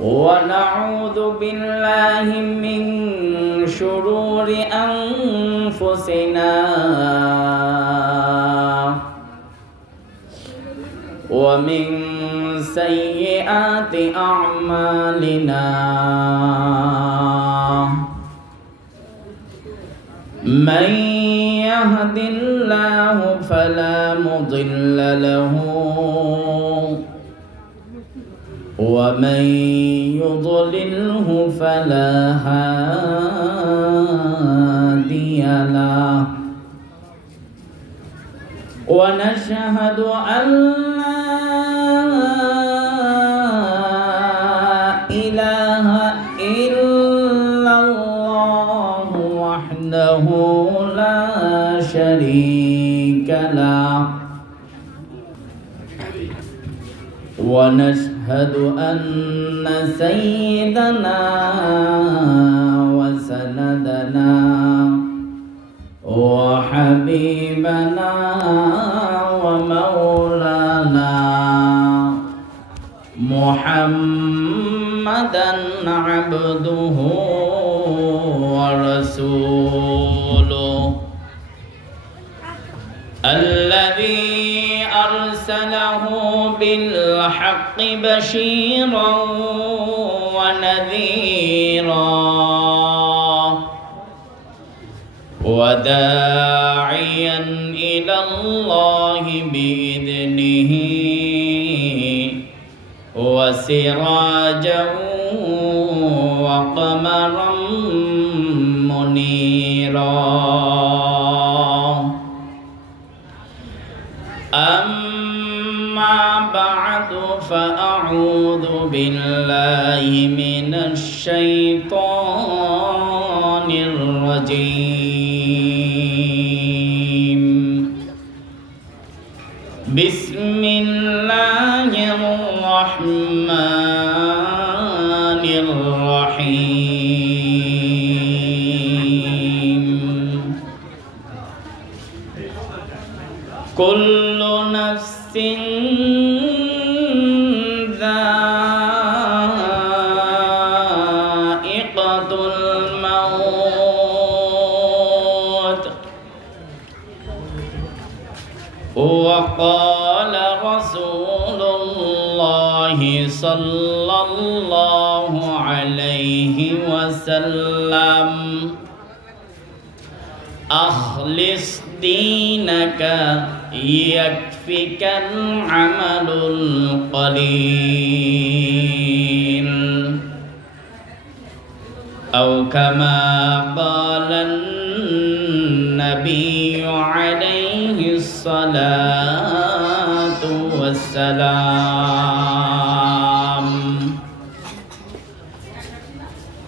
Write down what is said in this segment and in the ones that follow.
ونعوذ بالله من شرور أنفسنا ومن سيئات أعمالنا من يهد الله فلا مضل له ومن يضلله فلا هادي له ونشهد أن لا إله إلا الله وحده لا شريك له ونشهد أن سيدنا وسندنا وحبيبنا ومولانا محمدا عبده ورسوله الذي أرسله بالحق بشيرا ونذيرا وداعيا إلى الله بإذنه وسراجا وقمرا منيرا أما بعد فأعوذ بالله من الشيطان الرجيم بسم الله الرحمن الرحيم كل نفس ذائقة الموت وقال رسول الله صلى الله عليه وسلم أخلص دينك يكفك العمل القليل أو كما قال النبي عليه الصلاة والسلام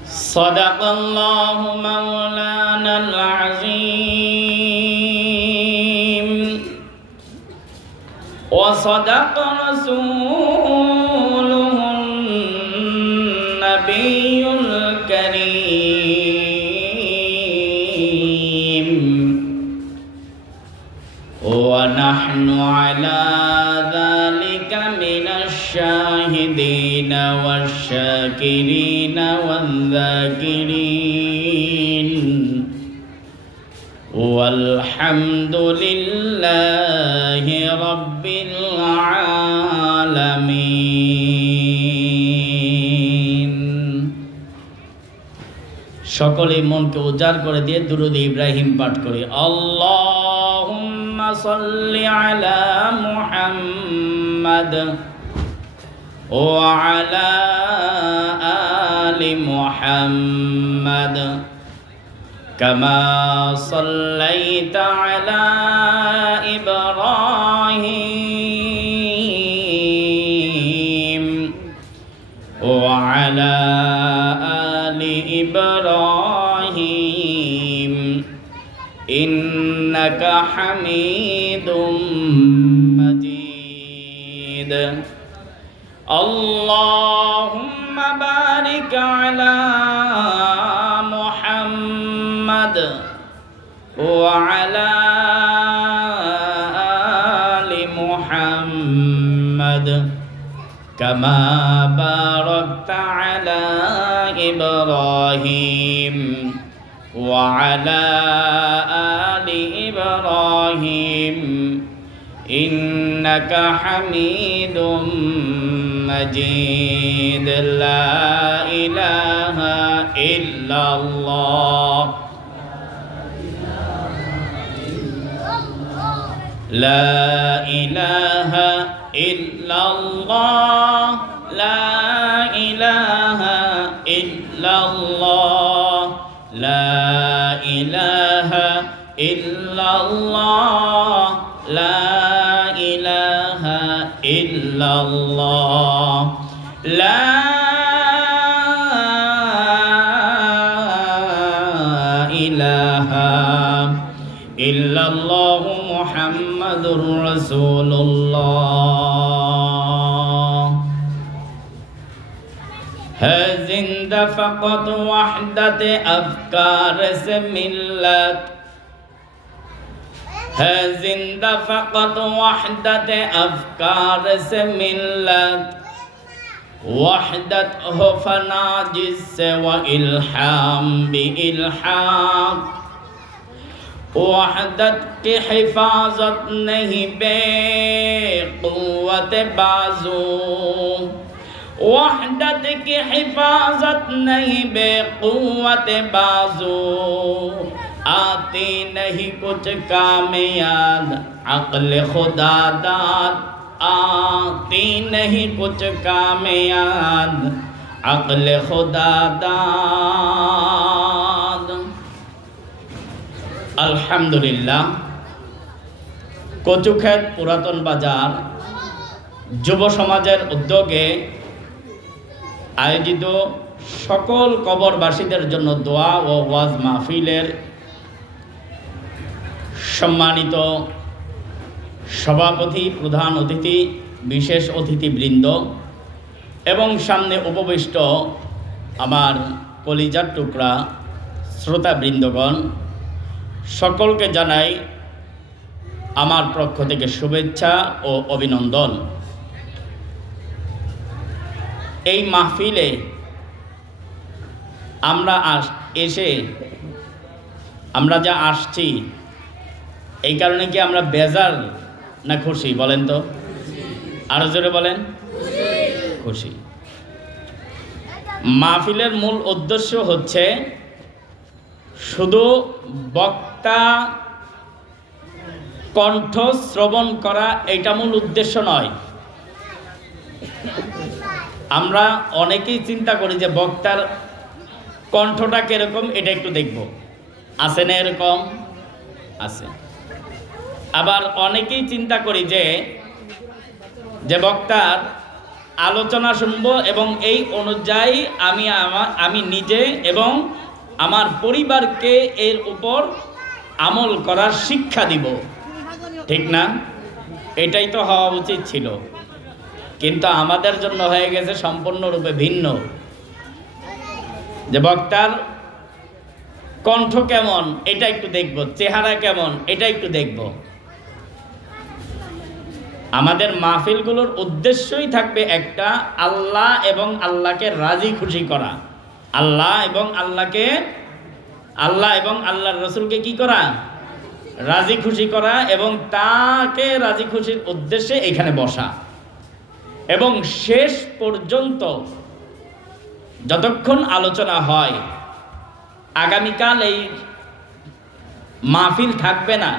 صدق الله مولانا العظيم وصدق رسوله النبي الكريم ونحن على ذلك من الشاهدين والشاكرين والذاكرين والحمد لله رب العالمين সকলে মনকে উজাড় করে দিয়ে দুরূদ ইব্রাহিম পাঠ করি আল্লাহুম্মা সাল্লি আলা মুহাম্মাদ ওয়া আলা আলি মুহাম্মাদ كما صليت على إبراهيم وعلى آل إبراهيم إنك حميد مجيد اللهم بارك على محمد وعلى محمد كما باركت على إبراهيم وعلى آل إبراهيم إنك حميد مجيد لا إله إلا الله لا إله إلا الله لا إله إلا الله لا إله إلا الله لا إله إلا الله لا إله إلا الله محمد رسول الله ہے زندہ فقط وحدت افکار سے ملت ہے زندہ فقط وحدت افکار سے ملت وحدت ہو فنا جس سے و الہام بھی الحاق وحدت کی حفاظت نہیں بے قوت بازو وحدت کی حفاظت نہیں بے قوت بازو آتی نہیں کچھ کام یاد عقل خدا داد آتی نہیں کچھ کام یاد عقل خدا داد আলহামদুলিল্লাহ কচুক্ষেত পুরাতন বাজার যুব সমাজের উদ্যোগে আয়োজিত সকল কবরবাসীদের জন্য দোয়া ও ওয়াজ মাহফিলের সম্মানিত সভাপতি প্রধান অতিথি বিশেষ অতিথিবৃন্দ এবং সামনে উপবিষ্ট আমার কলিজার টুকরা শ্রোতাবৃন্দগণ সকলকে জানাই আমার পক্ষ থেকে শুভেচ্ছা ও অভিনন্দন। এই মাহফিলে আমরা যা আসছি এই কারণে কি আমরা বেজার না খুশি বলেন তো? আরো জোরে বলেন। খুশি। মাহফিলের মূল উদ্দেশ্য হচ্ছে শুধু বক্তা কণ্ঠ শ্রবণ করা, এটা মূল উদ্দেশ্য নয়। আমরা অনেকেই চিন্তা করি যে বক্তার কণ্ঠটা কিরকম এটা একটু দেখব, আছে না এরকম? আছে। আবার অনেকেই চিন্তা করি যে বক্তার আলোচনা শুনব এবং এই অনুযায়ী আমি নিজে এবং আমার পরিবারকে এর উপর আমল করার শিক্ষা দিব, ঠিক না? এটাই তো হওয়া উচিত ছিল, কিন্তু আমাদের জন্য হয়ে গেছে সম্পূর্ণরূপে ভিন্ন। যে বক্তার কণ্ঠ কেমন এটা একটু দেখব, চেহারা কেমন এটা একটু দেখব। আমাদের মাহফিলগুলোর উদ্দেশ্যই থাকবে একটা, আল্লাহ এবং আল্লাহকে রাজি খুশি করা। আল্লাহ এবং আল্লাহর রসুলকে কি করা? রাজি খুশি করা, এবং তাকে রাজি খুশির উদ্দেশ্যে এখানে বসা, এবং শেষ পর্যন্ত যতক্ষণ আলোচনা হয়। আগামীকাল এই মাহফিল থাকবে না,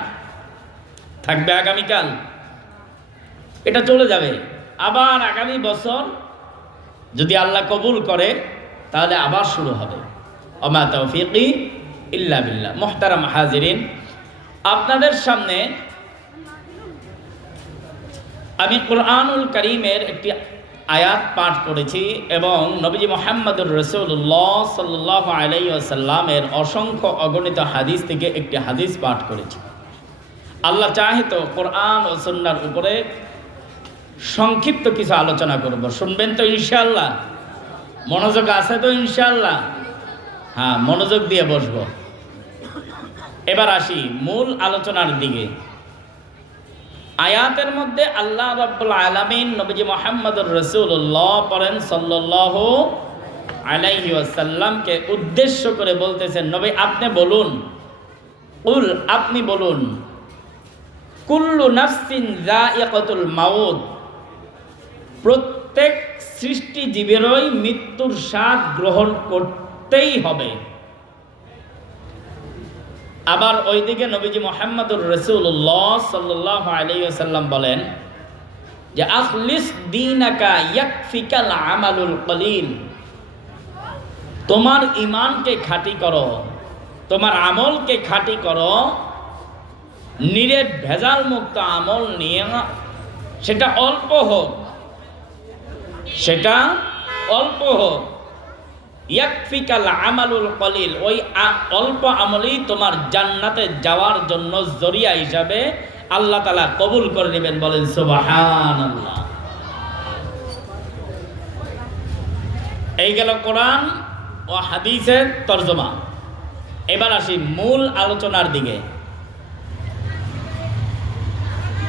থাকবে আগামীকাল, এটা চলে যাবে। আবার আগামী বছর যদি আল্লাহ কবুল করে তাহলে আবার শুরু হবে। ওমা তৌফিকি ইল্লা বিল্লাহ। মুহতারাম হাজিরিন, আপনাদের সামনে আমি কুরআনুল কারীমের একটি আয়াত পাঠ করেছি এবং নবীজি মুহাম্মদুর রাসূলুল্লাহ সাল্লাল্লাহু আলাইহি ওয়াসাল্লামের অসংখ্য অগণিত হাদিস থেকে একটি হাদিস পাঠ করেছি। আল্লাহ চাহে তো কোরআন ও সুন্নাহর উপরে সংক্ষিপ্ত কিছু আলোচনা করব, শুনবেন তো ইনশাআল্লাহ? মনোযোগ আছে তো ইনশাআল্লাহ? হ্যাঁ, মনোযোগ দিয়ে বসবো। এবার আসি মূল আলোচনার দিকে। আয়াতের মধ্যে আল্লাহ রাব্বুল আলামিন নবীজি মুহাম্মদুর রাসূলুল্লাহ পড়েন সাল্লাল্লাহু আলাইহি ওয়াসাল্লামকে উদ্দেশ্য করে বলতেছেন, নবী আপনি বলুন, কুল আপনি বলুন, কুল্লু নাফসিন যায়িকাতুল মাউত, প্রত্যেক সৃষ্টিজীবেরই মৃত্যুর স্বাদ গ্রহণ করতেই হবে। আবার ওইদিকে নবীজি মুহাম্মদুর রাসূলুল্লাহ সাল্লাল্লাহু আলাইহি ওয়াসাল্লাম বলেন যে আখলিস দীনাকা ইয়াকফিকাল আমালুল কলিল, তোমার ঈমানকে খাঁটি করো, তোমার আমলকে খাঁটি করো, নিরেট ভেজাল মুক্ত আমল নিয়ে, সেটা অল্প হোক, সেটা অল্প হোক। ইয়াকফিকাল আমালুল কলিল, ওই অল্প আমলেই তোমার জান্নাতে যাওয়ার জন্য জরিয়া হিসাবে আল্লাহ তাআলা কবুল করে নেবেন। বলেন সুবহানাল্লাহ। এই গেল কোরআন ও হাদিসের তরজমা। এবার আসি মূল আলোচনার দিকে।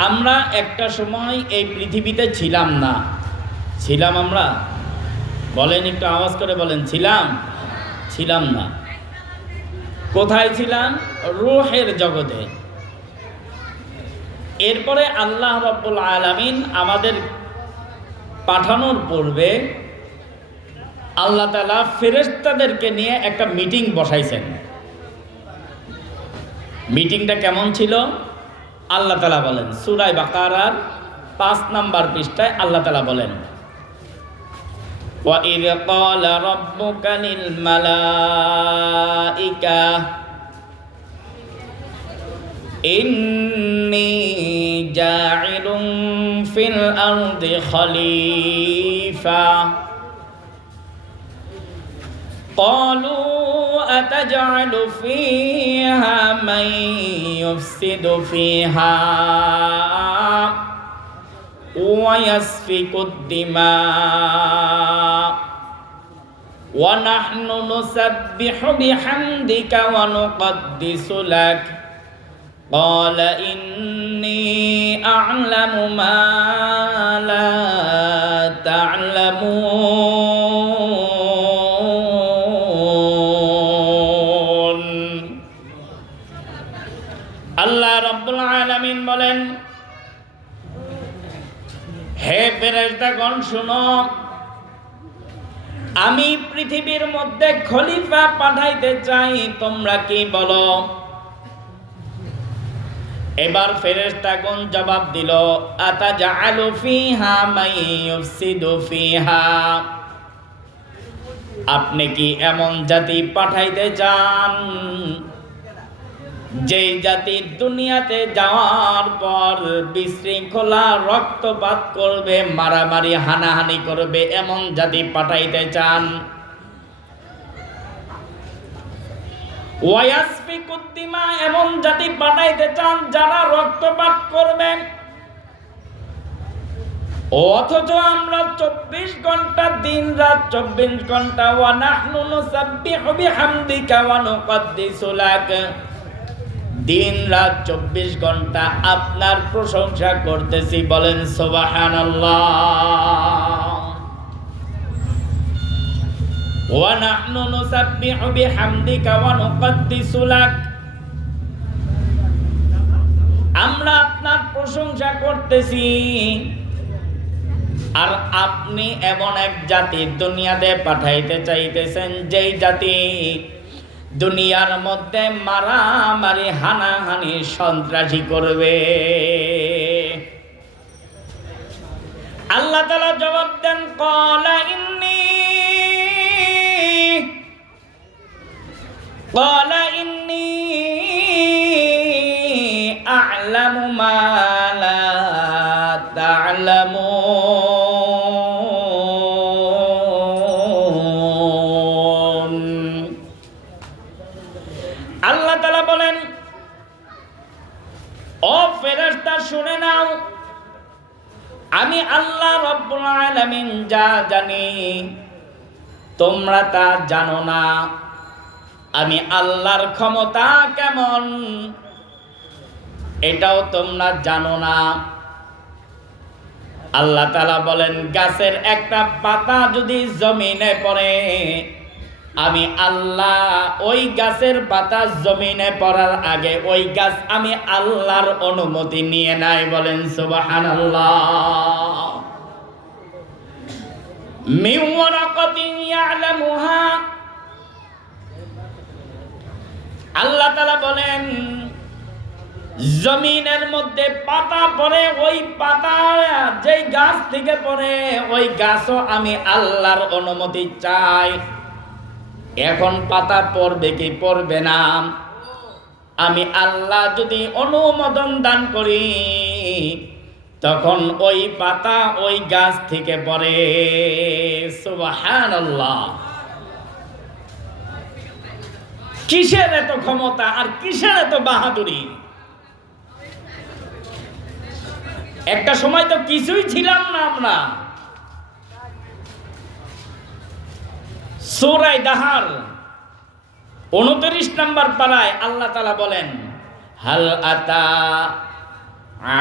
আমরা একটা সময় এই পৃথিবীতে ছিলাম না। ছিলাম আমরা? বলেন, একটু আওয়াজ করে বলেন, ছিলাম? ছিলাম না। কোথায় ছিলাম? রূহের জগতে। এরপরে আল্লাহ রাব্বুল আলামিন আমাদের পাঠানোর পূর্বে আল্লাহ তাআলা ফেরেশতাদেরকে নিয়ে একটা মিটিং বসাইছেন। মিটিংটা কেমন ছিল? আল্লাহ তাআলা বলেন সূরা বাকারার 5 নম্বর পৃষ্ঠায় আল্লাহ তাআলা বলেন, وَإِذْ قَالَ رَبُّكَ لِلْمَلَائِكَةِ إِنِّي جَاعِلٌ فِي الْأَرْضِ خَلِيفَةً قَالُوا أَتَجْعَلُ فِيهَا مَن يُفْسِدُ فِيهَا وَيَسْفِكُ الدِّمَاءَ وَنَحْنُ نُسَبِّحُ بِحَمْدِكَ وَنُقَدِّسُ لَكَ قَالَ إِنِّي أَعْلَمُ مَا لَا تَعْلَمُونَ। আল্লাহ রাব্বুল আলামিন বলেন, হে ফেরেশতাগণ শুনো, আমি পৃথিবীর মধ্যে খলিফা পাঠাইতে চাই, তোমরা কি বলো? এবার ফেরেশতাগণ জবাব দিল, আতাজআলু ফিহা মান ইউফসিদু ফিহা, আপনি কি এমন জাতি পাঠাইতে চান যেই জাতি দুনিয়াতে যাওয়ার পর বিশৃঙ্খলা, রক্তপাত করবে, মারামারি হানাহানি করবে, এমন জাতি পাঠাইতে চান? ওয়ায়াসফিকুদ দিমা, এমন জাতি পাঠাইতে চান যারা রক্তপাত করবে। অথচ আমরা 24 ঘন্টা দিন রাত 24 ঘন্টা ওয়া নাহনু নুসাব্বিহু বিহামদিকা ওয়া নুকদ্দিসু লাক, দিন রাত 24 ঘন্টা আপনার প্রশংসা করতেছি। বলেন সুবহানাল্লাহ। ওয়া নাহনু নুসাব্বিহু বিহামদিকা ওয়া নুকদ্দিসু লাক, আমরা আপনার প্রশংসা করতেছি, আর আপনি এমন এক জাতি দুনিয়াতে পাঠাইতে চাইতেছেন যেই জাতি দুনিয়ার মধ্যে মারামারি হানাহানি সন্ত্রাসী করবে। আল্লাহ তাআলা জবাব দেন, ক্বালা ইন্নী আ'লামু মা লা তা'লামুন। আল্লাহ তাআলা বলেন, ও ফেরেশতা শুনে নাও, আমি আল্লাহ রাব্বুল আলামিন যা জানি তোমরা তা জানো না। আমি আল্লাহর ক্ষমতা কেমন এটাও তোমরা জানো না। আল্লাহ তাআলা বলেন গাছের একটা পাতা যদি জমিনে পড়ে, আমি আল্লাহ ওই গাছের পাতা জমিনে পড়ার আগে ওই গাছ আমি আল্লাহর অনুমতি নিয়ে নাই। বলেন সুবহানাল্লাহ। মিন ওয়ারাকাতিন ইয়ালামুহা, আল্লাহ তাআলা বলেন জমিনের মধ্যে পাতা পড়ে, ওই পাতা যেই গাছ থেকে পড়ে ওই গাছও আমি আল্লাহর অনুমতি চাই। এখন পাতা পড়বে কি পড়বে না, আমি আল্লাহ যদি অনুমোদন দান করি তখন ওই পাতা ওই গাছ থেকে পড়ে। সুবহানাল্লাহ। কিসের এত ক্ষমতা আর কিসের এত বাহাদুরি! একটা সময় তো কিছুই ছিলাম না আমরা। সূরা দাহার 29 নম্বর পারায় আল্লাহ তাআলা বলেন, হাল আতা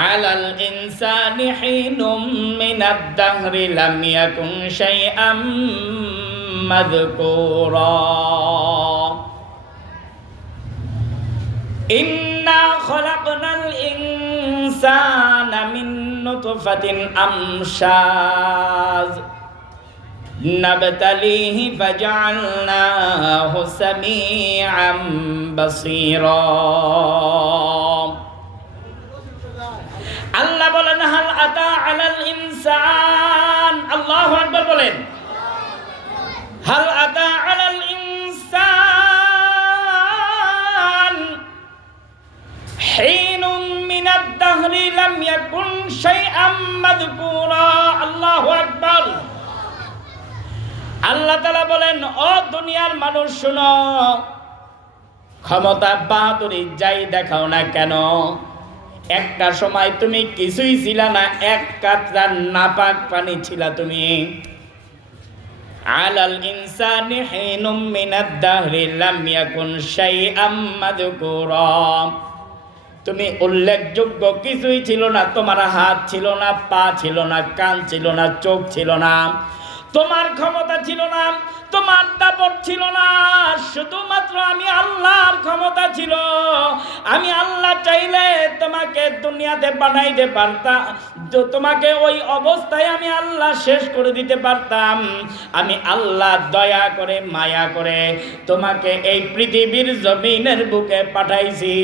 আলাল ইনসানি হিনুম মিনাদ দাহরি লাম ইয়াকুন শাইআম মাযকুরা ইন্না খলাকনাল ইনসানা মিন নুতফাতিন আমশাজ নাবতালিহি ফাজআলনাহু সামিআম বাসীরা। আল্লাহ বলেন হাল আতা আলাল ইনসান, আল্লাহু আকবার বলেন, হাল আতা আলাল ইনসান হিনুম মিনাদ দাহরি লাম ইয়াকুন শাইআম মাযকুরা। আল্লাহু আকবার। আল্লাহ তাআলা বলেন, ও দুনিয়ার মানুষ শুনো, ক্ষমতা বাহাদুরি যাই দেখাও না কেন, একটা সময় তুমি কিছুই ছিলা না, এক কাতরা নাপাক পানি ছিলা তুমি। আলাল ইনসানি হিনুম মিনাদ দাহরি লাম ইয়াকুন শাইআম মাযকুরা। তুমি উল্লেখযোগ্য কিছুই ছিল না, তোমার হাত ছিল না, পা ছিল না, কান ছিল না, চোখ ছিল না, তোমার ক্ষমতা ছিল না, তোমার দাপট ছিল না, শুধুমাত্র আমি আল্লাহর ক্ষমতা ছিল। আমি আল্লাহ চাইলে তোমাকে দুনিয়াতে বানাইতে পারতাম, তোমাকে ওই অবস্থায় আমি আল্লাহ শেষ করে দিতে পারতাম। আমি আল্লাহ দয়া করে মায়া করে তোমাকে এই পৃথিবীর জমিনের বুকে পাঠাইছি।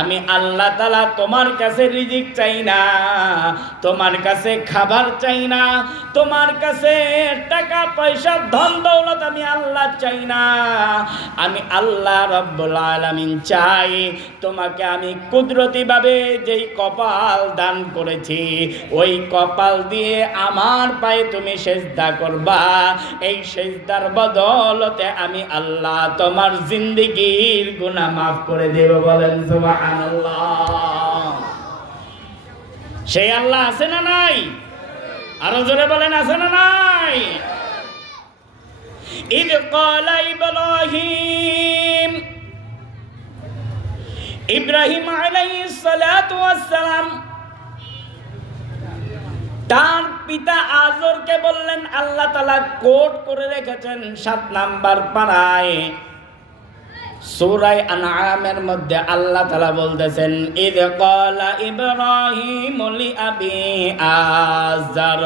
আমি আল্লাহ তাআলা তোমার কাছে রিজিক চাই না, তোমার কাছে খাবার চাই না, তোমার কাছে টাকা পয়সা ধন দৌলত আমি আল্লাহ চাই না। আমি আল্লাহ রাব্বুল আলামিন চাই তোমাকে আমি কুদরতি ভাবে যেই কপাল দান করেছি ওই কপাল দিয়ে আমার পায়ে তুমি সিজদা করবা। এই সিজদার বদলতে আমি আল্লাহ তোমার জিন্দেগীর গুনাহ মাফ করে দেব। বলেন সুবহানাল্লাহ। সেই আল্লাহ আছে না নাই? আরো জোরে বলেন আছে না নাই? ইদ ক্বালা ইব্রাহিম, ইব্রাহিম আলাইহিস সালাতু ওয়াস সালাম তার পিতা আজরকে বললেন, আল্লাহ তাআলা কোট করে রেখেছেন 7 নাম্বার পারায় সূরা আনআমের মধ্যে আল্লাহ তাআলা বলতেছেন, ইদ ক্বালা ইব্রাহিম লি আবি আযার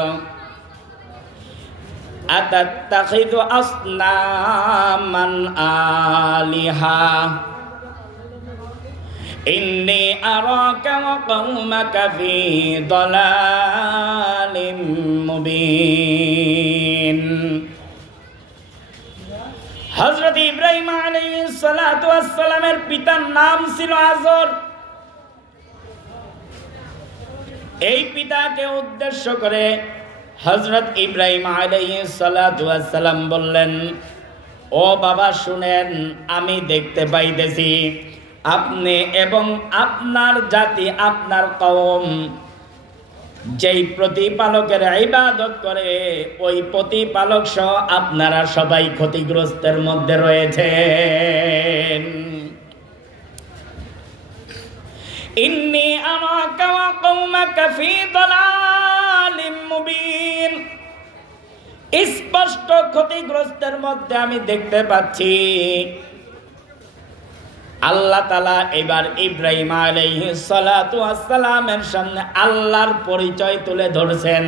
আতাত্তাখিযু আসনামান আলিহা ইন্নী আরাকা ওয়া কওমাকা ফি দালালিম মুবিন। হযরত ইব্রাহিম আলাইহিস সালাতু ওয়াস সালামের পিতার নাম ছিল আজর। এই পিতাকে উদ্দেশ্য করে হযরত ইব্রাহিম আলাইহিস সালাতু ওয়াস সালাম বললেন, ও বাবা শুনেন, আমি দেখতে পাইতেছি আপনি এবং আপনার জাতি, আপনার কওম যেই প্রতিপালকের ইবাদত করে ওই প্রতিপালক সহ আপনারা সবাই ক্ষতিগ্রস্তের মধ্যে রয়েছেন। ইন্নী আরাকা ওয়া কওমাকা ফি দালালিম স্পষ্ট ক্ষতিগ্রস্তের মধ্যে আমি দেখতে পাচ্ছি আল্লাহ তাআলা এবার ইব্রাহিম আলাইহিস সালাতু ওয়াস সালামের সামনে আল্লাহর পরিচয় তুলে ধরছেন।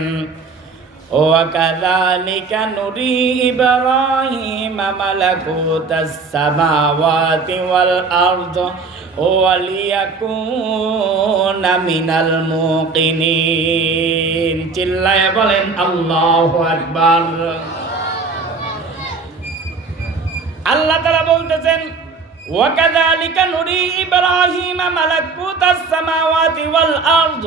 ওয়া কাযালিকা নুরি ইব্রাহিম মালাকুতাস সামাওয়াতি ওয়াল আরদ ওয়া লিয়াকুনা মিনাল মুকিনিন। চিল্লায়ে বলেন আল্লাহু আকবার। আল্লাহ তাআলা বলতেছেন ওয়া কাযালিকা নুরি ইব্রাহিম মালাকুতাস সামাওয়াতি ওয়াল আরদ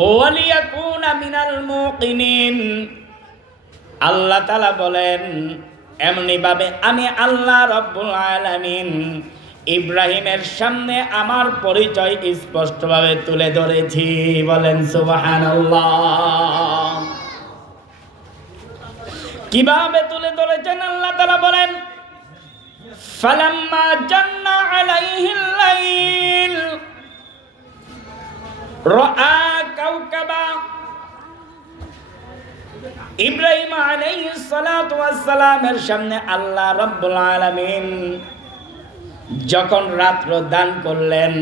ওয়া লিয়াকুনা মিনাল মুকিনিন। আল্লাহ তাআলা বলেন এমনি ভাবে আমি আল্লাহ রাব্বুল আলামিন ইব্রাহিমের সামনে আমার পরিচয় স্পষ্টভাবে তুলে ধরেছি। বলেন সুবহানাল্লাহ। কিভাবে তুলে ধরেছেন আল্লাহ তাআলা বলেন ফালাম্মা জান্না আলাইহিল লাইল রাআ কাওকাবা। ইব্রাহিম আলাইহিস সালাতু ওয়াস সালামের সামনে আল্লাহ রাব্বুল আলামিন যখন রাত্র দান করলেন,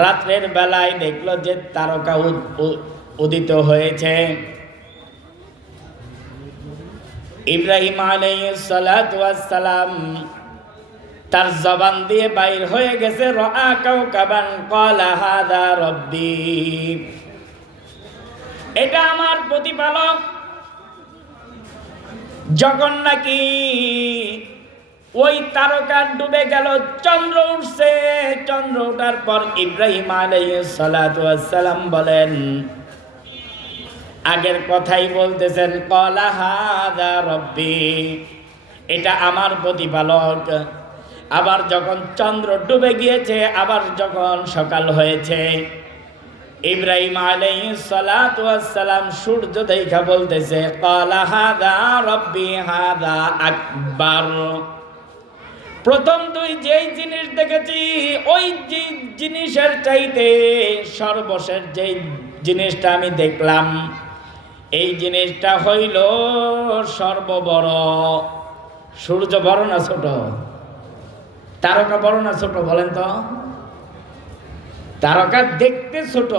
রাত্রের বেলায় দেখলো যে তারকা উদিত হয়েছে। ইব্রাহিম আলাইহিস সালাতু ওয়াস সালাম তার জবান দিয়ে বাইর হয়ে গেছে রাআ কাওকাবান ক্বালা হাযা রাব্বি, এটা আমার প্রতিপালক। যখন নাকি ওই তারকা ডুবে গেল, চন্দ্র উঠছে, চন্দ্র ওঠার পর ইব্রাহিম আলাইহিস সালাতু ওয়াস সালাম বলেন, আগের কথাই বলতেছেন ক্বালা হাযা রাব্বি, এটা আমার প্রতিপালক। আবার যখন চন্দ্র ডুবে গিয়েছে, আবার যখন সকাল হয়েছে, ইব্রাহিম আলাইহিস সালাতু ওয়াস সালাম সূর্য দেখা বলতেছে ক্বালা হাযা রাব্বি হাযা আকবার। প্রথম দুই যেই জিনিস দেখেছি ওই জিনিসের চাইতে সর্বশেষ যেই জিনিসটা আমি দেখলাম এই জিনিসটা হইল সর্ববড়। সূর্য বড় না ছোট? তারকা বড় না ছোট বলেন তো? তারকা দেখতে ছোট,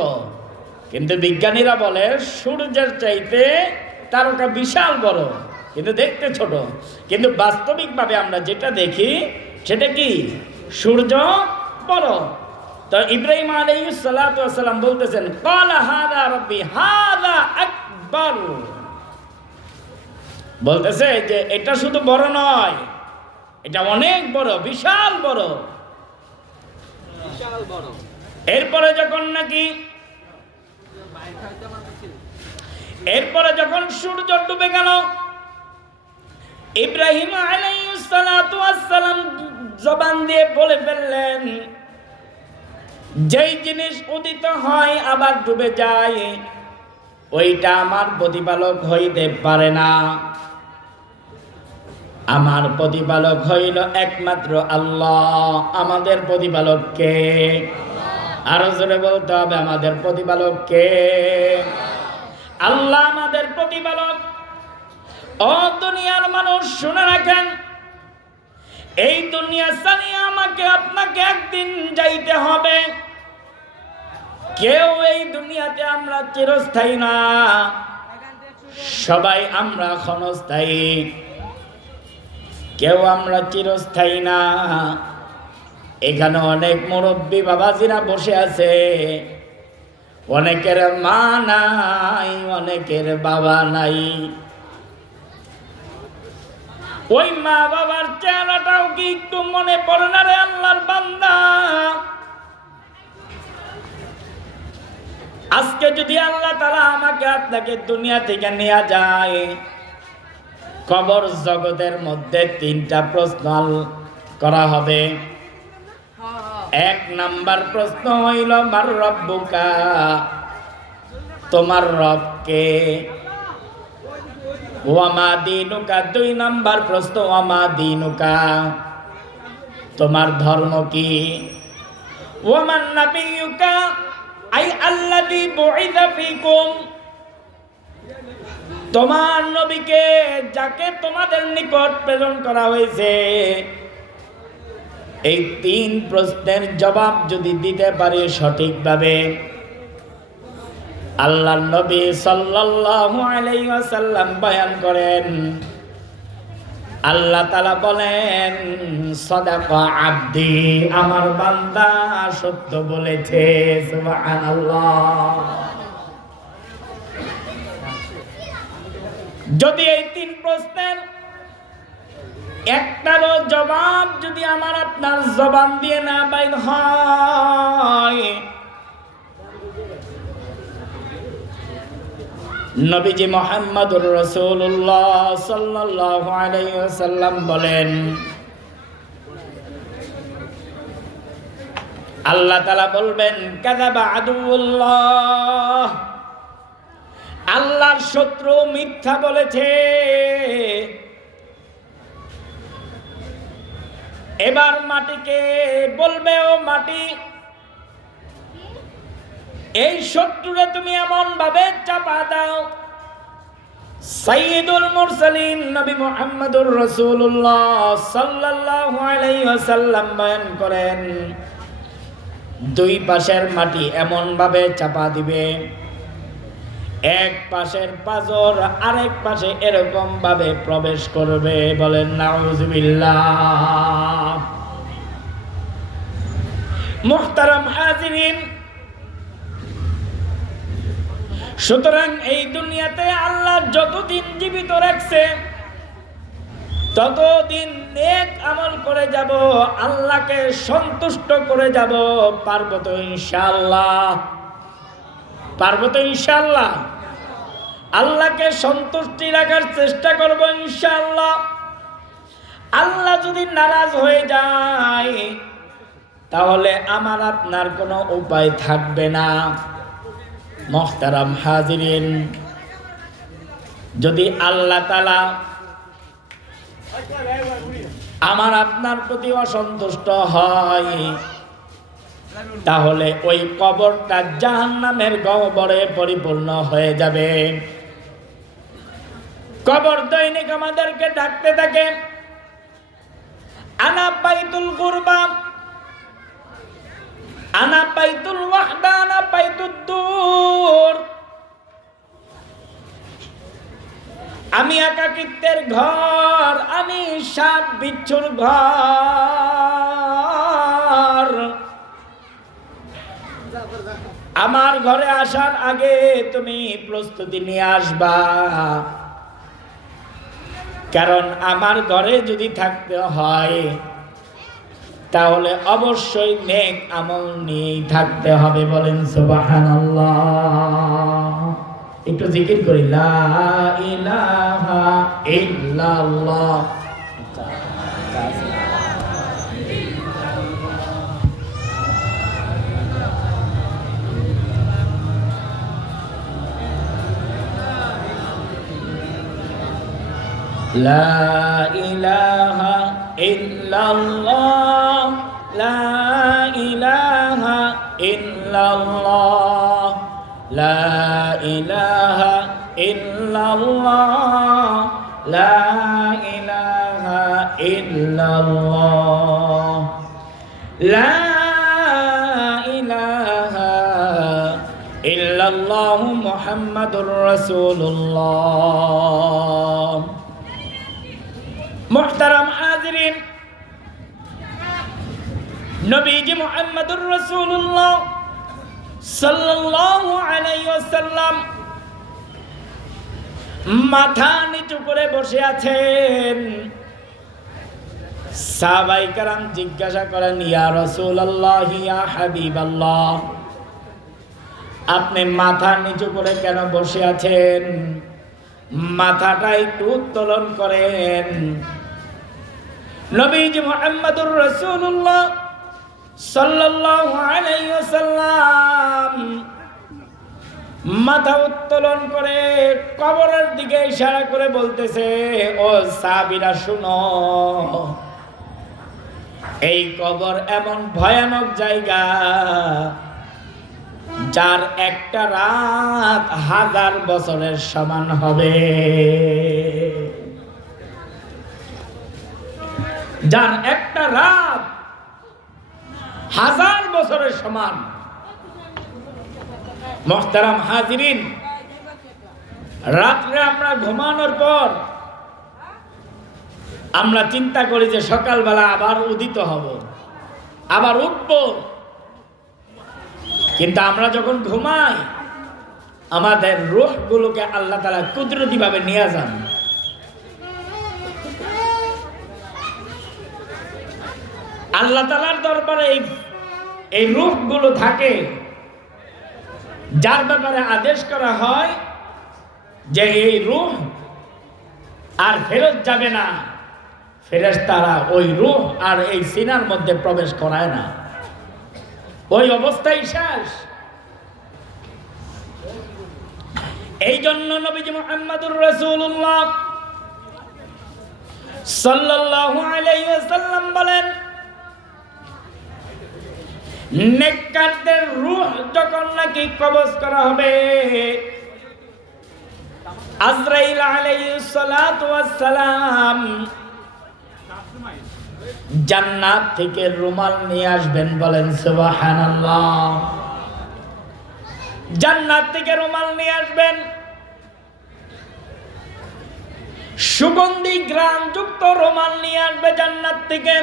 কিন্তু বিজ্ঞানীরা বলে সূর্যের চাইতে তারকা বিশাল বড়, কিন্তু দেখতে ছোট। কিন্তু বাস্তবিকভাবে আমরা যেটা দেখি সেটা কি? সূর্য বড়। তো ইব্রাহিম আলাইহিস সালাতু ওয়াস সালাম বলতেছেন ক্বালা হাযা রাব্বি হাযা আকবার, বলতেছে যে এটা শুধু বড় নয়, এটা অনেক বড়, বিশাল বড়, বিশাল বড়। এরপরে যখন সূর্য ডুবে গেল, ইব্রাহিম আলাইহিস সালাতু ওয়াস সালাম জবান দিয়ে বলে ফেললেন, যেই জিনিস উদিত হয় আবার ডুবে যায় ওইটা আমার প্রতিপালক হইতে পারে না। আমার প্রতিপালক হইল একমাত্র আল্লাহ। আমাদের প্রতিপালক কে? আরো জোরে বলতে হবে, আমাদের প্রতিপালক কে? আল্লাহ আমাদের প্রতিপালক। ও দুনিয়ার মানুষ শুনে রাখেন, এই দুনিয়া ছাড়িয়ে আমাকে আপনাকে একদিন যাইতে হবে। কেউ এই দুনিয়াতে আমরা চিরস্থায়ী না, সবাই আমরা ক্ষণস্থায়ী, কেউ আমরা চিরস্থায়ী না। এখানে অনেক মুরব্বী বাবাজিরা বসে আছে, অনেকের মা নাই, অনেকের বাবা নাই। ওই মা বাবার চেহারাটাও কি একটু মনে পড়ে না রে আল্লাহর বান্দা? আজকে যদি আল্লাহ তাআলা আমাকে আপনাকে দুনিয়া থেকে নিয়ে যায়, কবর জগতের মধ্যে তিনটা প্রশ্ন করা হবে। এক নাম্বার প্রশ্ন হইল মার রব্বুকা, তোমার রব কে? ওয়া মা দীনুকা, দুই নাম্বার প্রশ্ন ওয়া মা দীনুকা, তোমার ধর্ম কি? ওয়া মান নাবিয়ুকা আই আল্লাযী বুইযা ফীকুম, তোমার নবীকে যাকে তোমাদের নিকট প্রেরণ করা হয়েছে এই 3 প্রশ্নের জবাব যদি দিতে পারে সঠিকভাবে, আল্লাহর নবী সাল্লাল্লাহু আলাইহি ওয়াসাল্লাম বয়ান করেন, আল্লাহ তাআলা বলেন সাদাকা আব্দি, আমার বান্দা সত্য বলেছে। সুবহানাল্লাহ। যদি এই 3 প্রশ্নের একটারও জবাব যদি আমার আপনার জবান দিয়ে না বাইর হয়, নবীজি মুহাম্মদুর রাসূলুল্লাহ সাল্লাল্লাহু আলাইহি ওয়াসাল্লাম বলেন, আল্লাহ তাআলা বলবেন কাযাবা আদুউল্লাহ, আল্লাহর শত্রু মিথ্যা বলেছে। এবার মাটিকে বলবে, ও মাটি, এই শত্রুরে তুমি এমন ভাবে চাপা দাও। সাইয়্যিদুল মুরসালিন নবী মুহাম্মদুর রাসূলুল্লাহ সাল্লাল্লাহু আলাইহি ওয়াসাল্লাম বয়ান করেন, 2 পাশের মাটি এমন ভাবে চাপা দিবে, এক পাশের পাঁজর আরেক পাশে এরকম ভাবে প্রবেশ করবে। বলেন নাউযুবিল্লাহ। মুহতারাম হাজিরিন, সুতরাং এই দুনিয়াতে আল্লাহ যতদিন জীবিত রাখছে ততদিন নেক আমল করে যাব, আল্লাহকে সন্তুষ্ট করে যাব। পারবো তো ইনশাআল্লাহ? পারবো তো ইনশাআল্লাহ? আল্লাহকে সন্তুষ্টি রাখার চেষ্টা করব ইনশাআল্লাহ। আল্লাহ যদি নারাজ হয়ে যায় তাহলে আমার আপনার কোনো উপায় থাকবে না। মুহতারাম হাজিরিন, যদি আল্লাহ তাআলা আমার আপনার প্রতি অসন্তুষ্ট হয় তাহলে ওই কবরটা জাহান্নামের কবরে পরিপূর্ণ হয়ে যাবে। কবর দৈনিক আমাদেরকে ডাকতে থাকে, আনা বাইতুল গুরবা, আনা বাইতুল ওয়াহদা, আনা বাইতুদ দূর। আমি একাকিত্বের ঘর, আমি সাপ বিচ্ছুর ঘর। আমার ঘরে আসার আগে তুমি প্রস্তুতি নিয়ে আসবা, কারণ আমার ঘরে যদি থাকতে হয় তাহলে অবশ্যই নেক আমল নিয়েই থাকতে হবে। বলেন সুবহানাল্লাহ। একটু জিকির করি, লা ইলাহা ইল্লাল্লাহ। লা ইলাহা ইল্লাল্লাহ, লা ইলাহা ইল্লাল্লাহ, লা ইলাহা ইল্লাল্লাহ, লা ইলাহা ইল্লাল্লাহ, লা ইলাহা ইল্লাল্লাহ মুহাম্মাদুর রাসূলুল্লাহ। মুহতারাম হাজিরিন, নবীজি মুহাম্মদুর রাসূলুল্লাহ সাল্লাল্লাহু আলাইহি ওয়াসাল্লাম মাথা নিচু করে বসে আছেন। সাহাবায়ে কেরাম জিজ্ঞাসা করেন, ইয়া রাসূলুল্লাহ, ইয়া হাবিবাল্লাহ, আপনি মাথা নিচু করে কেন বসে আছেন? মাথাটা একটু উত্তোলন করেন। নবীজি মুহাম্মদুর রাসূলুল্লাহ সাল্লাল্লাহু আলাইহি ওয়াসাল্লাম মাথা উত্তোলন করে কবরের দিকে ইশারা করে বলতেছে, ও সাহাবীরা শুনো, এই কবর এমন ভয়ানক জায়গা যার একটা রাত 1000 বছরের সমান হবে। যার একটা রাত 1000 বছরের সমান। মুহতারাম হাজিরিন, রাত্রে আমরা ঘুমানোর পর আমরা চিন্তা করি যে সকালবেলা আবার উদিত হব, আবার উঠব। কিন্তু আমরা যখন ঘুমাই আমাদের রূহগুলোকে আল্লাহ তাআলা কুদরতি ভাবে নিয়ে যান। আল্লাহ তাআলার দরবারে এই রূহগুলো থাকে, যার ব্যাপারে আদেশ করা হয় যে এই রূহ আর ফেরত যাবে না। ফেরেশতারা ওই রূহ আর এই সিনার মধ্যে প্রবেশ করায় না, ওই অবস্থায় শেষ। এই জন্য নবীজি মুহাম্মদুর রাসূলুল্লাহ সাল্লাল্লাহু আলাইহি ওয়াসাল্লাম বলেন, নেককারদের রূহ যখন নাকি কবজ করা হবে, আজরাইল আলাইহিস সালাতু ওয়াস সালাম জান্নাত থেকে রুমাল নিয়ে আসবেন। বলেন সুবহানাল্লাহ। জান্নাত থেকে রুমাল নিয়ে আসবেন, সুগন্ধি ঘ্রাণযুক্ত রুমাল নিয়ে আসবে জান্নাত থেকে।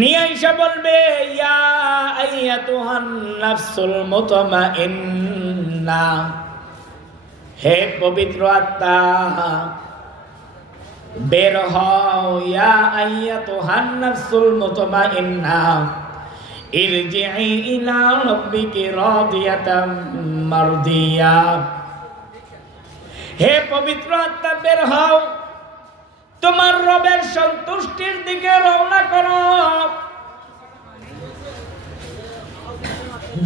নিয়ে এসে বলবে, ইয়া আইয়াতুহান নাফসুল মুতমাইন্না, হে পবিত্র আত্মা বের হও। ইয়া আইয়াতুহান নাফসুল মুতমাইন্না ইরজিই ইলা রাব্বিকি রাদিয়াতাম মারদিয়া, হে পবিত্র আত্মা বের হও, তোমার রবের সন্তুষ্টির দিকে রওনা করো।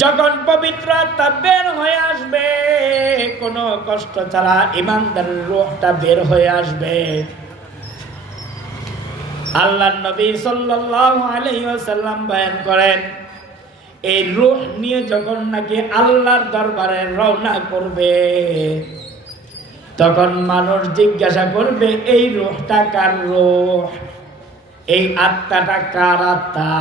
যখন পবিত্র আত্মা বের হয়ে আসবে, কোনো কষ্ট ছাড়া ঈমানদার রূহটা বের হয়ে আসবে। আল্লাহর নবী সাল্লাল্লাহু আলাইহি ওয়াসাল্লাম বয়ান করেন, এই রূহ নিয়ে যখন নাকি আল্লাহর দরবারে রওনা করবে, তখন মানুষ জিজ্ঞাসা করবে, এই রূহটা কার রূহ, এই আত্মাটা কার আত্মা?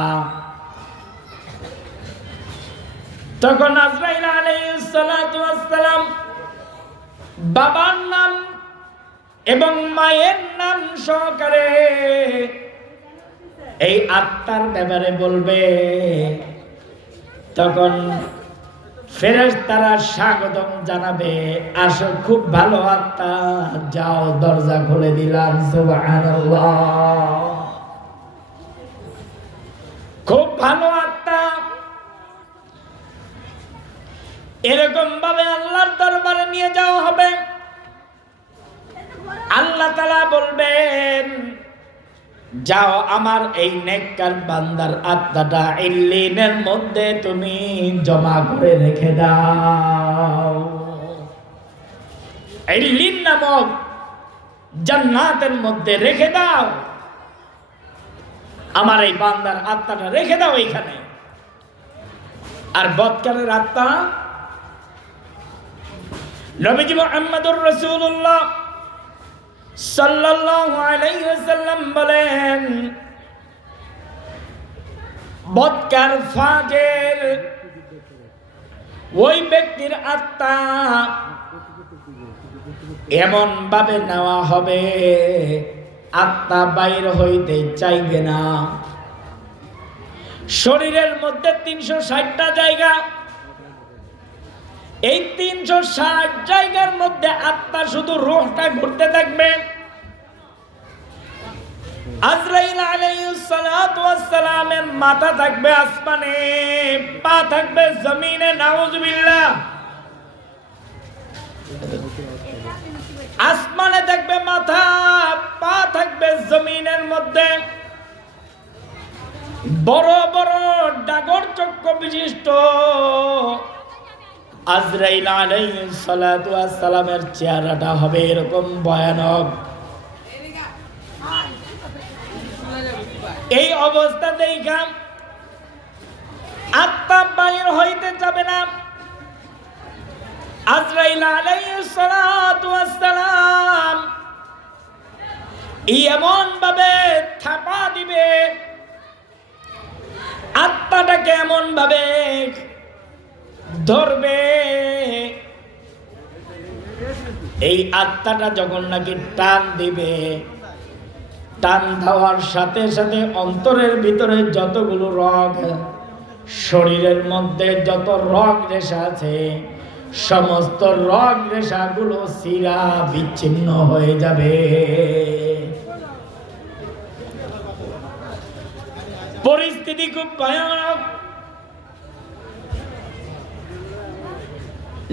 তখন আজরাইল আলাইহিস সালাতু ওয়াস সালাম বাবার নাম এবং মায়ের নাম সহকারে এই আত্মার ব্যাপারে বলবে। তখন ফেরেশতারা স্বাগতম জানাবে, আসো খুব ভালো আত্মা, যাও দরজা খুলে দিলাম। সুবহানাল্লাহ। খুব ভালো আত্মা। এরকম ভাবে আল্লাহর দরবারে নিয়ে যাওয়া হবে। আল্লাহ তাআলা বলবেন, যাও আমার এই নেককার বান্দার আত্মাটা ইল্লিনের মধ্যে তুমি জমা করে রেখে দাও। ইল্লিন নামক জান্নাতের মধ্যে রেখে দাও, আমার এই বান্দার আত্মাটা রেখে দাও এইখানে। আর বদকারের আত্মা, নবীজি মুহাম্মদুর রাসূলুল্লাহ সাল্লাল্লাহু আলাইহি ওয়াসাল্লাম বলেন, বদকার ফাজের ওই ব্যক্তির আত্মা এমন ভাবে নেওয়া হবে, আত্মা বাইর হইতে চাইবে না। শরীরের মধ্যে 360টা জায়গা, এই 360 জায়গার মধ্যে আত্মা শুধু রূহটা ঘুরতে থাকবে। আজরাইল আলাইহিস সালাতু ওয়াস সালামের মাথা থাকবে আসমানে, পা থাকবে জমিনে। নাউজুবিল্লাহ। আসমানে থাকবে মাথা, পা থাকবে জমিনের মধ্যে। বড় বড় ডাগর চক্ষু বিশিষ্ট আজরাইল আলাইহিস সালাতু ওয়াস সালামের চেহারাটা হবে এরকম ভয়ানক। এই অবস্থা দেখা আত্মা বাইর হইতে যাবে না। আজরাইল আলাইহিস সালাতু ওয়াস সালাম এমন ভাবে থাপা দিবে, আত্মাটাকে এমন ভাবে ধরবে, এই আত্মাটা যখন নাকি টান দিবে, টান দেওয়ার সাথে সাথে অন্তরের ভিতরে যতগুলো রগ, শরীরের মধ্যে যত রগ রেশা আছে, সমস্ত রগ রেশাগুলো চিরা বিচ্ছিন্ন হয়ে যাবে। পরিস্থিতি খুব ভয়ানক।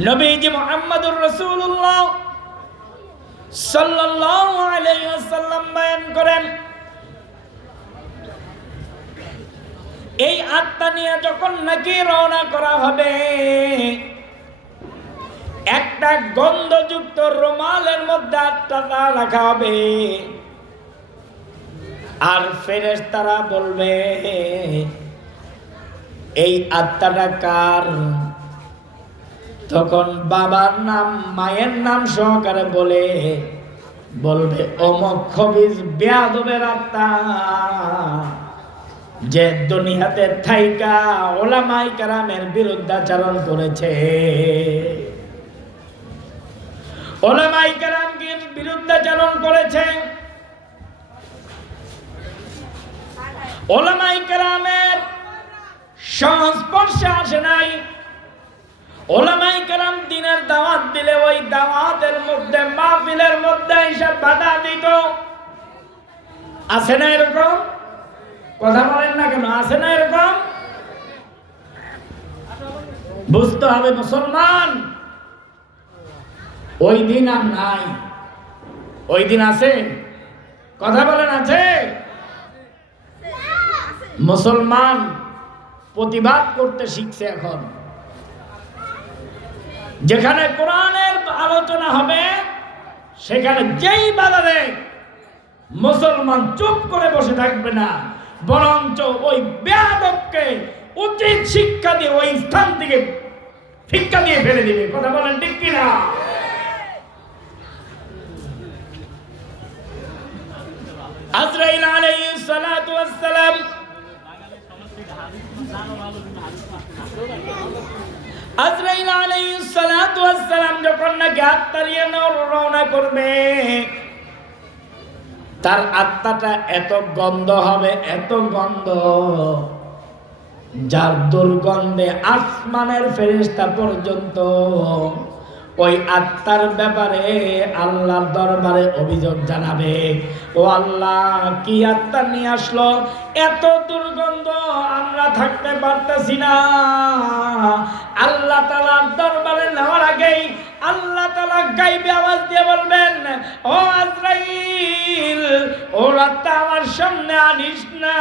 নবীজি মুহাম্মদুর রাসূলুল্লাহ সাল্লাল্লাহু আলাইহি ওয়াসাল্লাম বয়ান করেন, এই আত্মা নিয়ে যখন নাকি রওনা করা হবে, একটা গন্ধযুক্ত রুমালের মধ্যে আত্মাটা রাখা হবে, আর ফেরেশতারা বলবে এই আত্মাটা কার? তখন বাবার নাম মায়ের নাম সহকারে বলবে অমুক খবিজ বেয়াদবের আত্মা, যে দুনিয়াতে থাইকা ওলামায়ে কেরামের বিরুদ্ধাচরণ করেছে, ওলামায়ে কেরামের বিরুদ্ধাচরণ করেছে, ওলামায়ে কেরামের সংস্পর্শে আসে নাই, ওলামায়ে কেরাম দ্বীনের দাওয়াত দিলে ওই দাওয়াতের মধ্যে মাহফিলের মধ্যে এসে বাধা দিত। আছে না এরকম? কথা বলেন না কেন? আছে না এরকম? বুঝতে হবে মুসলমান, ওই দিন আর নাই। ওই দিন আছে? কথা বলেন আছে? মুসলমান প্রতিবাদ করতে শিখছে এখন। যেখানে কোরআনের আলোচনা হবে সেখানে যেই বাধা দেয় মুসলমান চুপ করে বসে থাকবে না, বরঞ্চ ওই বেয়াদবকে উচিত শিক্ষা দিয়ে ওই স্থান থেকে শিক্ষা দিয়ে ফেলে দিবে। কথা বলেন ঠিক কিনা? আজরাইল আলাইহিস সালাতু ওয়াস সালাম আজরাইল আলাইহিস সালাতু ওয়াস সালাম যখন নাকি আত্মা নিয়ে রওনা করবে, তার আত্মাটা এত গন্ধ হবে, এত গন্ধ, যার দুর্গন্ধে আসমানের ফেরেশতা পর্যন্ত ওই আত্মার ব্যাপারে আল্লাহর দরবারে অভিযোগ জানাবে, ও আল্লাহ কি আত্মা নিয়ে আসলো, এত দুর্গন্ধ, আমরা থাকতে পারতেছি না। আল্লাহ তাআলার দরবারে নেওয়ার আগেই আল্লাহ তাআলা গায়বে আওয়াজ দিয়ে বলবেন, ও আজরাইল, ও আত্মা আমার সামনে আনিস না।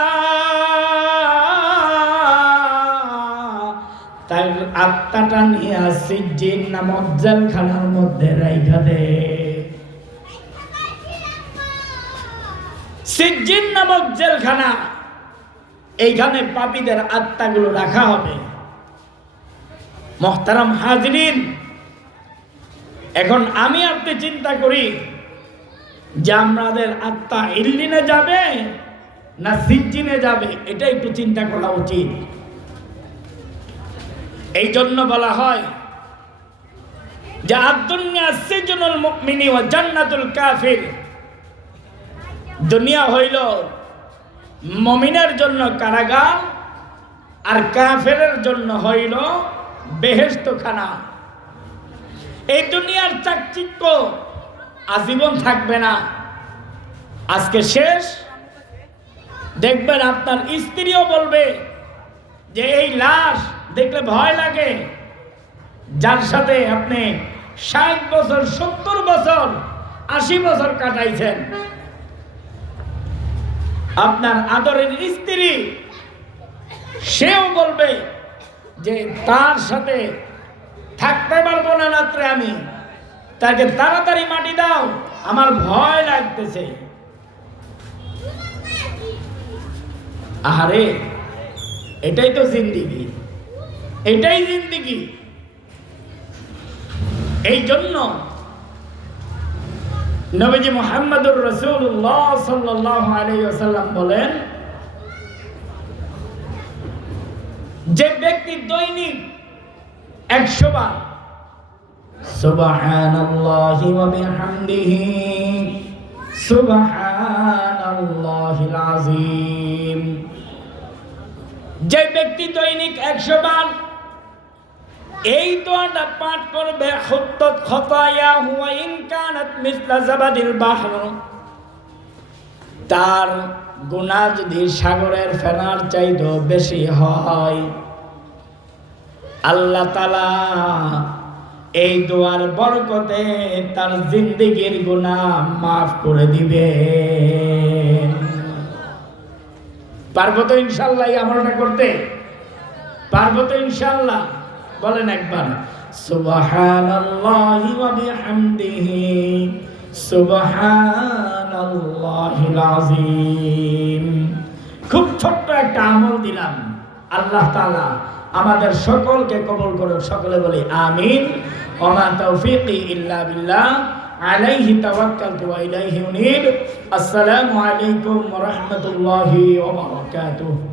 তাই আত্মাটা নিয়ে সিজ্জিন নামক জেলখানার মধ্যে রাইখা দে। সিজ্জিন নামক জেলখানা, এইখানে পাপীদের আত্মাগুলো রাখা হবে। মুহতারাম হাজিরিন, এখন আমি আপনি চিন্তা করি যে আমাদের আত্মা ইল্লিনে যাবে না সিজ্জিনে যাবে, এটা একটু চিন্তা করা উচিত। এই জন্য বলা হয় যে আদ-দুনিয়া সিজনুল মুমিনি ওয়া জান্নাতুল কাফির, দুনিয়া হইল মুমিনের জন্য কারাগার আর কাফেরের জন্য হইল বেহেশতখানা। এই দুনিয়ার চাকচিক্য আজীবন থাকবে না, আজকে শেষ। দেখবেন আপনার স্ত্রীও বলবে যে এই লাশ দেখলে ভয় লাগে, যার সাথে আপনি 60 বছর 70 বছর 80 বছর কাটাইছেন, আপনার আদরের স্ত্রী, সেও বলবে যে তার সাথে থাকতে পারবো না রাত্রে, আমি তাকে তাড়াতাড়ি মাটি দাও, আমার ভয় লাগতেছে। আহারে, এটাই তো জিন্দেগি। এটাই জিন্দেগি। এই জন্য নবীজি মুহাম্মদুর রাসূলুল্লাহ সাল্লাল্লাহু আলাইহি ওয়াসাল্লাম বলেন, যে ব্যক্তি দৈনিক 100 বার সুবহানাল্লাহি ওয়া বিহামদিহি সুবহানাল্লাহিল আযীম, যে ব্যক্তি দৈনিক 100 বার এই দোয়াটা পাঠ করবে, খুত্তাত খতায়াহু ওয়া ইন কানাত মিসলা জাবাদিল বাহর, তার গুনাহ যদি সাগরের ফেনার চাইতেও বেশি হয়, আল্লাহ তাআলা এই দোয়ার বরকতে তার জিন্দেগীর গুনাহ মাফ করে দিবে। পারবো তো ইনশাআল্লাহ এই আমলটা করতে? পারবো তো ইনশাআল্লাহ? বলেন একবার, সুবহানাল্লাহি ওয়া বিহামদিহি সুবহানাল্লাহিল আযীম। খুব ছোট্ট একটা আমল দিলাম, আল্লাহ তাআলা আমাদের সকলকে কবুল করুন। সকলে বলি আমিন। ওয়া মা তাওফীকি ইল্লা বিল্লাহ, আলাইহি তাওয়াক্কালতু ওয়া ইলাইহি উনীব। আসসালামু আলাইকুম ওয়া রাহমাতুল্লাহি ওয়া বারাকাতুহু।